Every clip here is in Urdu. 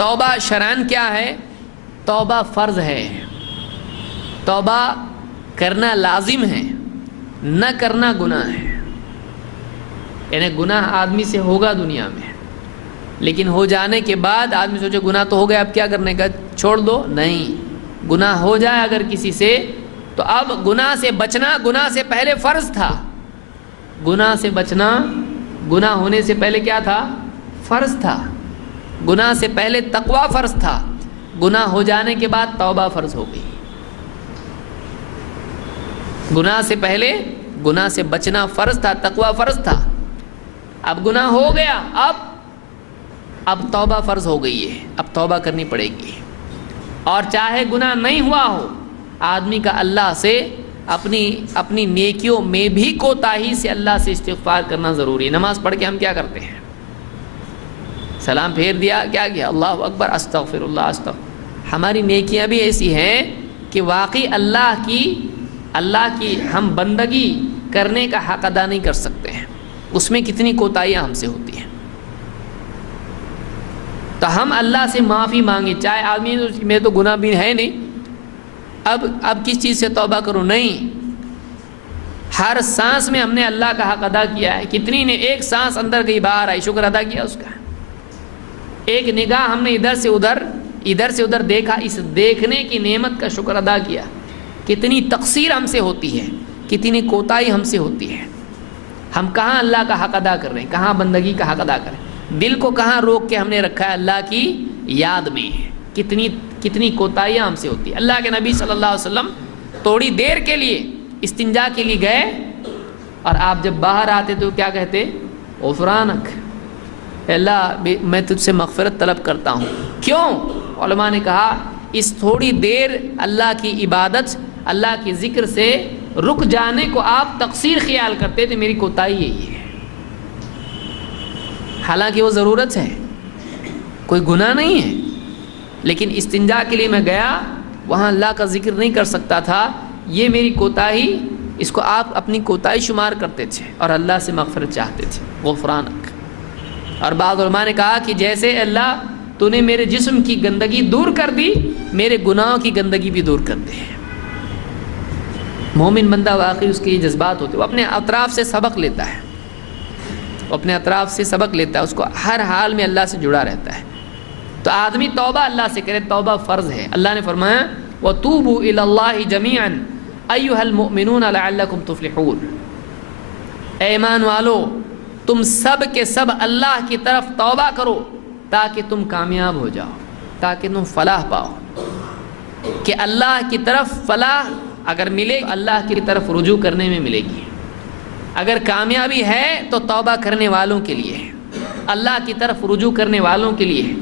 توبہ شرعاً کیا ہے؟ توبہ فرض ہے، توبہ کرنا لازم ہے، نہ کرنا گناہ ہے۔ یعنی گناہ آدمی سے ہوگا دنیا میں، لیکن ہو جانے کے بعد آدمی سوچے گناہ تو ہو گیا اب کیا کرنے کا، چھوڑ دو، نہیں۔ گناہ ہو جائے اگر کسی سے تو اب گناہ سے بچنا گناہ سے پہلے فرض تھا، گناہ سے بچنا گناہ ہونے سے پہلے کیا تھا؟ فرض تھا۔ گناہ سے پہلے تقوی فرض تھا، گناہ ہو جانے کے بعد توبہ فرض ہو گئی۔ گناہ سے پہلے گناہ سے بچنا فرض تھا، تقوی فرض تھا، اب گناہ ہو گیا، اب توبہ فرض ہو گئی ہے، اب توبہ کرنی پڑے گی۔ اور چاہے گناہ نہیں ہوا ہو، آدمی کا اللہ سے اپنی نیکیوں میں بھی کوتاہی سے اللہ سے استغفار کرنا ضروری ہے۔ نماز پڑھ کے ہم کیا کرتے ہیں؟ سلام پھیر دیا، کیا کیا؟ اللہ اکبر، استغفر اللہ، استغفر۔ ہماری نیکیاں بھی ایسی ہیں کہ واقعی اللہ کی ہم بندگی کرنے کا حق ادا نہیں کر سکتے ہیں، اس میں کتنی کوتاہیاں ہم سے ہوتی ہیں۔ تو ہم اللہ سے معافی مانگیں، چاہے آدمی میں تو گناہ بھی ہے نہیں، اب کس چیز سے توبہ کروں؟ نہیں، ہر سانس میں ہم نے اللہ کا حق ادا کیا ہے۔ کتنی نے ایک سانس اندر گئی باہر آئی، شکر ادا کیا اس کا۔ ایک نگاہ ہم نے ادھر سے ادھر دیکھا، اس دیکھنے کی نعمت کا شکر ادا کیا۔ کتنی تقصیر ہم سے ہوتی ہے، کتنی کوتاہی ہم سے ہوتی ہے۔ ہم کہاں اللہ کا حق ادا کر رہے ہیں، کہاں بندگی کا حق ادا کر رہے ہیں، دل کو کہاں روک کے ہم نے رکھا ہے اللہ کی یاد میں۔ کتنی کوتاہیاں ہم سے ہوتی ہے۔ اللہ کے نبی صلی اللہ علیہ وسلم تھوڑی دیر کے لیے استنجا کے لیے گئے، اور آپ جب باہر آتے تو کیا کہتے؟ غفرانک، اللہ میں تجھ سے مغفرت طلب کرتا ہوں۔ کیوں؟ علماء نے کہا اس تھوڑی دیر اللہ کی عبادت، اللہ کے ذکر سے رک جانے کو آپ تقصیر خیال کرتے تھے، میری کوتاہی یہی ہے۔ حالانکہ وہ ضرورت ہے، کوئی گناہ نہیں ہے، لیکن استنجا کے لیے میں گیا، وہاں اللہ کا ذکر نہیں کر سکتا تھا، یہ میری کوتاہی، اس کو آپ اپنی کوتاہی شمار کرتے تھے اور اللہ سے مغفرت چاہتے تھے، غفرانک۔ اور بعض علماء نے کہا کہ جیسے اللہ تو نے میرے جسم کی گندگی دور کر دی، میرے گناہوں کی گندگی بھی دور کر دے۔ مومن بندہ واقعی اس کے یہ جذبات ہوتے، وہ اپنے اطراف سے سبق لیتا ہے، وہ اپنے اطراف سے سبق لیتا ہے، اس کو ہر حال میں اللہ سے جڑا رہتا ہے۔ تو آدمی توبہ اللہ سے کرے، توبہ فرض ہے۔ اللہ نے فرمایا وَتُوبُوا إِلَى اللَّهِ جَمِيعًا أَيُّهَا الْمُؤْمِنُونَ لَعَلَّكُمْ تُفْلِحُونَ۔ اے ایمان والو، تم سب کے سب اللہ کی طرف توبہ کرو تاکہ تم کامیاب ہو جاؤ، تاکہ تم فلاح پاؤ۔ کہ اللہ کی طرف فلاح اگر ملے، اللہ کی طرف رجوع کرنے میں ملے گی۔ اگر کامیابی ہے تو توبہ کرنے والوں کے لیے ہے، اللہ کی طرف رجوع کرنے والوں کے لیے ہے،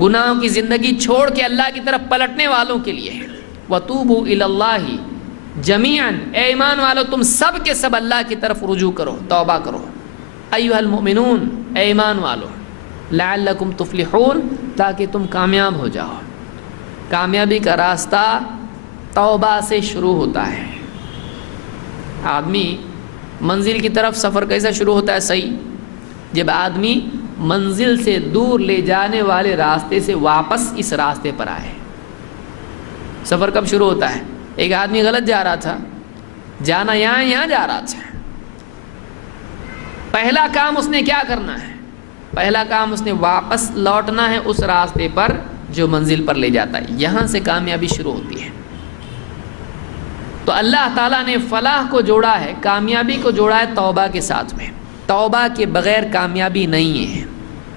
گناہوں کی زندگی چھوڑ کے اللہ کی طرف پلٹنے والوں کے لیے ہے۔ وَتُوبُوا إِلَى اللَّهِ جَمِيعًا، اے ایمان والو تم سب کے سب اللہ کی طرف رجوع کرو، توبہ کرو۔ ایھا المؤمنون، اے ایمان والو، لعلکم تفلحون، تاکہ تم کامیاب ہو جاؤ۔ کامیابی کا راستہ توبہ سے شروع ہوتا ہے۔ آدمی منزل کی طرف سفر کیسا شروع ہوتا ہے؟ صحیح، جب آدمی منزل سے دور لے جانے والے راستے سے واپس اس راستے پر آئے۔ سفر کب شروع ہوتا ہے؟ ایک آدمی غلط جا رہا تھا، جانا یہاں جا رہا تھا، پہلا کام اس نے کیا کرنا ہے؟ پہلا کام اس نے واپس لوٹنا ہے اس راستے پر جو منزل پر لے جاتا ہے۔ یہاں سے کامیابی شروع ہوتی ہے۔ تو اللہ تعالیٰ نے فلاح کو جوڑا ہے، کامیابی کو جوڑا ہے توبہ کے ساتھ میں۔ توبہ کے بغیر کامیابی نہیں ہے،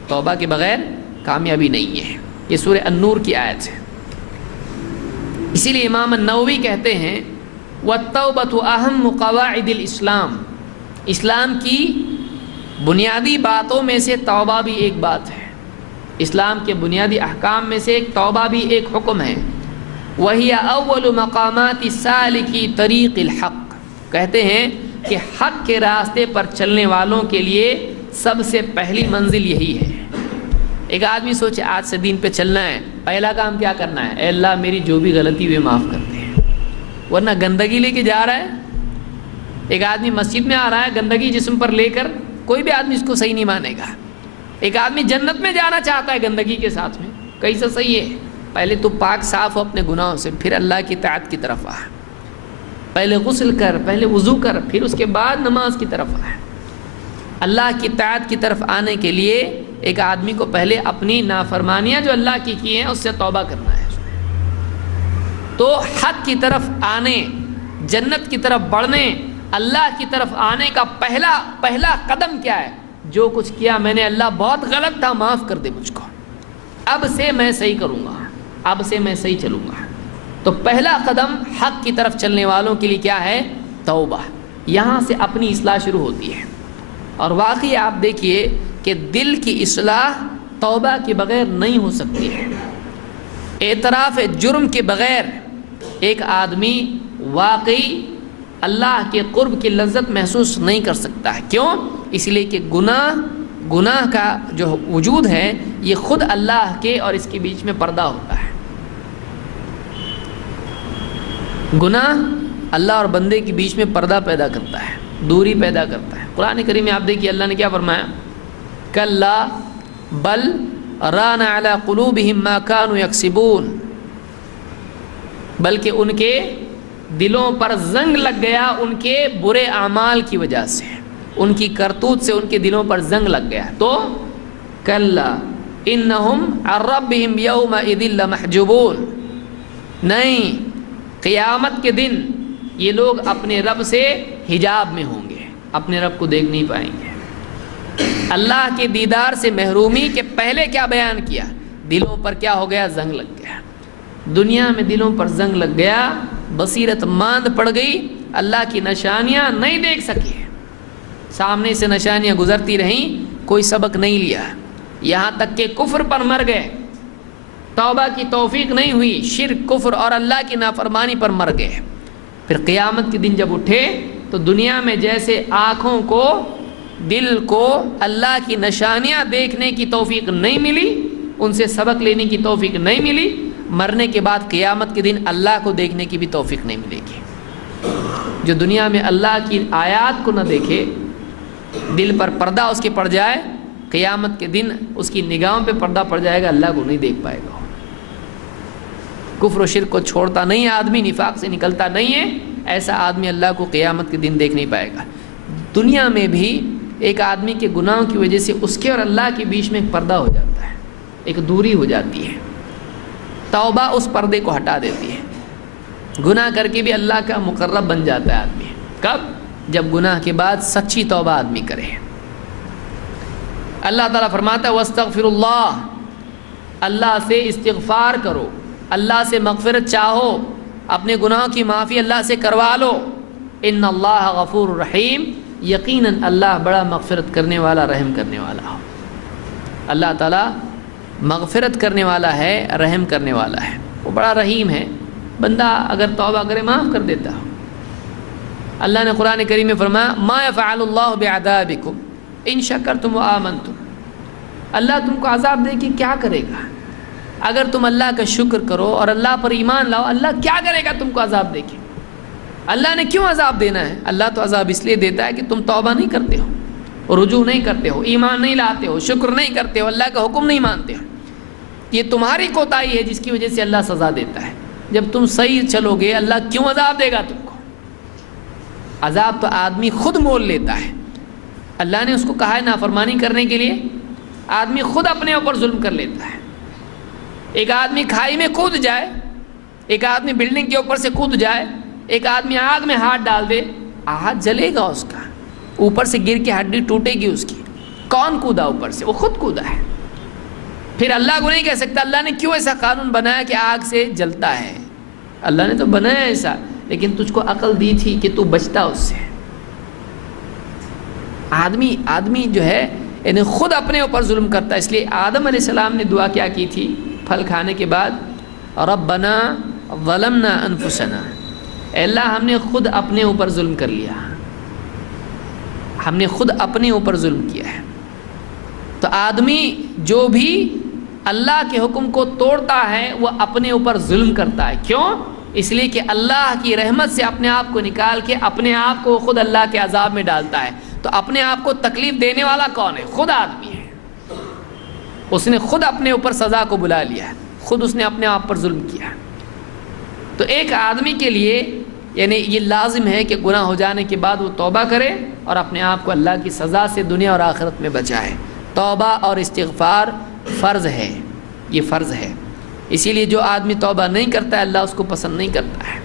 توبہ کے بغیر کامیابی نہیں ہے۔ یہ سورہ النور کی آیت ہے۔ اسی لیے امام النووی کہتے ہیں وَالتَّوْبَةُ أَهَمُّ قَوَاعِدِ الْإِسْلَامِ، اسلام کی بنیادی باتوں میں سے توبہ بھی ایک بات ہے۔ اسلام کے بنیادی احکام میں سے ایک توبہ بھی ایک حکم ہے۔ وَهِيَ أَوَّلُ مَقَامَاتِ السَّالِكِ طَرِيقِ الْحَقِّ، کہتے ہیں کہ حق کے راستے پر چلنے والوں کے لیے سب سے پہلی منزل یہی ہے۔ ایک آدمی سوچے آج سے دین پہ چلنا ہے، پہلا کام کیا کرنا ہے؟ اے اللہ میری جو بھی غلطی ہوئی معاف کر دے، ورنہ گندگی لے کے جا رہا ہے۔ ایک آدمی مسجد میں آ رہا ہے گندگی جسم پر لے کر، کوئی بھی آدمی اس کو صحیح نہیں مانے گا۔ ایک آدمی جنت میں جانا چاہتا ہے گندگی کے ساتھ میں، کیسا صحیح ہے؟ پہلے تو پاک صاف ہو اپنے گناہوں سے، پھر اللہ کی اطاعت کی طرف آ، پہلے غسل کر، پہلے وضو کر، پھر اس کے بعد نماز کی طرف آ۔ اللہ کی اطاعت کی طرف آنے کے لیے ایک آدمی کو پہلے اپنی نافرمانیاں جو اللہ کی ہیں اس سے توبہ کرنا ہے۔ تو حق کی طرف آنے، جنت کی طرف بڑھنے، اللہ کی طرف آنے کا پہلا قدم کیا ہے؟ جو کچھ کیا میں نے اللہ بہت غلط تھا، معاف کر دے مجھ کو، اب سے میں صحیح کروں گا، اب سے میں صحیح چلوں گا۔ تو پہلا قدم حق کی طرف چلنے والوں کے لیے کیا ہے؟ توبہ۔ یہاں سے اپنی اصلاح شروع ہوتی ہے، اور واقعی آپ دیکھیے کہ دل کی اصلاح توبہ کے بغیر نہیں ہو سکتی ہے۔ اعتراف جرم کے بغیر ایک آدمی واقعی اللہ کے قرب کی لذت محسوس نہیں کر سکتا ہے۔ کیوں؟ اس لیے کہ گناہ کا جو وجود ہے یہ خود اللہ کے اور اس کے بیچ میں پردہ ہوتا ہے۔ گناہ اللہ اور بندے کے بیچ میں پردہ پیدا کرتا ہے، دوری پیدا کرتا ہے۔ قرآن کریم میں آپ دیکھیے اللہ نے کیا فرمایا؟ کلا بل ران علی قلوبہم ما کانوا یکسبون، بلکہ ان کے دلوں پر زنگ لگ گیا ان کے برے اعمال کی وجہ سے، ان کی کرتوت سے ان کے دلوں پر زنگ لگ گیا۔ تو کلا انہم عن ربہم یومئذ لمحجوبون، نہیں، قیامت کے دن یہ لوگ اپنے رب سے حجاب میں ہوں گے، اپنے رب کو دیکھ نہیں پائیں گے۔ اللہ کے دیدار سے محرومی کے پہلے کیا بیان کیا؟ دلوں پر کیا ہو گیا؟ زنگ لگ گیا۔ دنیا میں دلوں پر زنگ لگ گیا، بصیرت ماند پڑ گئی، اللہ کی نشانیاں نہیں دیکھ سکے، سامنے سے نشانیاں گزرتی رہیں، کوئی سبق نہیں لیا، یہاں تک کہ کفر پر مر گئے، توبہ کی توفیق نہیں ہوئی، شرک، کفر اور اللہ کی نافرمانی پر مر گئے۔ پھر قیامت کے دن جب اٹھے تو دنیا میں جیسے آنکھوں کو، دل کو اللہ کی نشانیاں دیکھنے کی توفیق نہیں ملی، ان سے سبق لینے کی توفیق نہیں ملی، مرنے کے بعد قیامت کے دن اللہ کو دیکھنے کی بھی توفیق نہیں ملے گی۔ جو دنیا میں اللہ کی آیات کو نہ دیکھے، دل پر پردہ اس کے پڑ جائے، قیامت کے دن اس کی نگاہوں پہ پردہ پڑ جائے گا، اللہ کو نہیں دیکھ پائے گا۔ کفر و شرک کو چھوڑتا نہیں آدمی، نفاق سے نکلتا نہیں ہے، ایسا آدمی اللہ کو قیامت کے دن دیکھ نہیں پائے گا۔ دنیا میں بھی ایک آدمی کے گناہوں کی وجہ سے اس کے اور اللہ کے بیچ میں ایک پردہ ہو جاتا ہے، ایک دوری ہو جاتی ہے۔ توبہ اس پردے کو ہٹا دیتی ہے، گناہ کر کے بھی اللہ کا مقرب بن جاتا ہے آدمی۔ کب؟ جب گناہ کے بعد سچی توبہ آدمی کرے۔ اللہ تعالیٰ فرماتا ہے وَاسْتَغْفِرُ اللَّهَ، اللہ سے استغفار کرو، اللہ سے مغفرت چاہو، اپنے گناہوں کی معافی اللہ سے کروا لو۔ ان اللہ غفور رحیم، یقیناً اللہ بڑا مغفرت کرنے والا، رحم کرنے والا ہو۔ اللہ تعالیٰ مغفرت کرنے والا ہے، رحم کرنے والا ہے، وہ بڑا رحیم ہے، بندہ اگر توبہ کرے معاف کر دیتا ہو۔ اللہ نے قرآن کریم میں فرمایا ما يفعل اللہ بعذابکم ان شکرتم وآمنتم، اللہ تم کو عذاب دے کے کیا کرے گا؟ اگر تم اللہ کا شکر کرو اور اللہ پر ایمان لاؤ، اللہ کیا کرے گا تم کو عذاب دے کے؟ اللہ نے کیوں عذاب دینا ہے؟ اللہ تو عذاب اس لیے دیتا ہے کہ تم توبہ نہیں کرتے ہو، رجوع نہیں کرتے ہو، ایمان نہیں لاتے ہو، شکر نہیں کرتے ہو، اللہ کا حکم نہیں مانتے ہو۔ یہ تمہاری کوتاہی ہے جس کی وجہ سے اللہ سزا دیتا ہے۔ جب تم صحیح چلو گے اللہ کیوں عذاب دے گا تم کو؟ عذاب تو آدمی خود مول لیتا ہے، اللہ نے اس کو کہا ہے نافرمانی کرنے کے لیے، آدمی خود اپنے اوپر ظلم کر لیتا ہے۔ ایک آدمی کھائی میں کود جائے، ایک آدمی بلڈنگ کے اوپر سے کود جائے، ایک آدمی آگ میں ہاتھ ڈال دے، آگ جلے گا اس کا، اوپر سے گر کے ہڈی ٹوٹے گی اس کی۔ کون کودا اوپر سے؟ وہ خود کودا ہے۔ پھر اللہ کو نہیں کہہ سکتا اللہ نے کیوں ایسا قانون بنایا کہ آگ سے جلتا ہے؟ اللہ نے تو بنایا ایسا، لیکن تجھ کو عقل دی تھی کہ تو بچتا اس سے۔ آدمی جو ہے یعنی خود اپنے اوپر ظلم کرتا ہے۔ اس لیے آدم علیہ السلام نے دعا کیا کی تھی پھل کھانے کے بعد؟ ربنا ظلمنا انفسنا، اے اللہ ہم نے خود اپنے اوپر ظلم کر لیا، ہم نے خود اپنے اوپر ظلم کیا ہے۔ تو آدمی جو بھی اللہ کے حکم کو توڑتا ہے وہ اپنے اوپر ظلم کرتا ہے۔ کیوں؟ اس لیے کہ اللہ کی رحمت سے اپنے آپ کو نکال کے اپنے آپ کو خود اللہ کے عذاب میں ڈالتا ہے۔ تو اپنے آپ کو تکلیف دینے والا کون ہے؟ خود آدمی ہے۔ اس نے خود اپنے اوپر سزا کو بلا لیا ہے، خود اس نے اپنے آپ پر ظلم کیا ہے۔ تو ایک آدمی کے لیے یعنی یہ لازم ہے کہ گناہ ہو جانے کے بعد وہ توبہ کرے اور اپنے آپ کو اللہ کی سزا سے دنیا اور آخرت میں بچائے۔ توبہ اور استغفار فرض ہے، یہ فرض ہے، اسی لیے جو آدمی توبہ نہیں کرتا ہے اللہ اس کو پسند نہیں کرتا ہے۔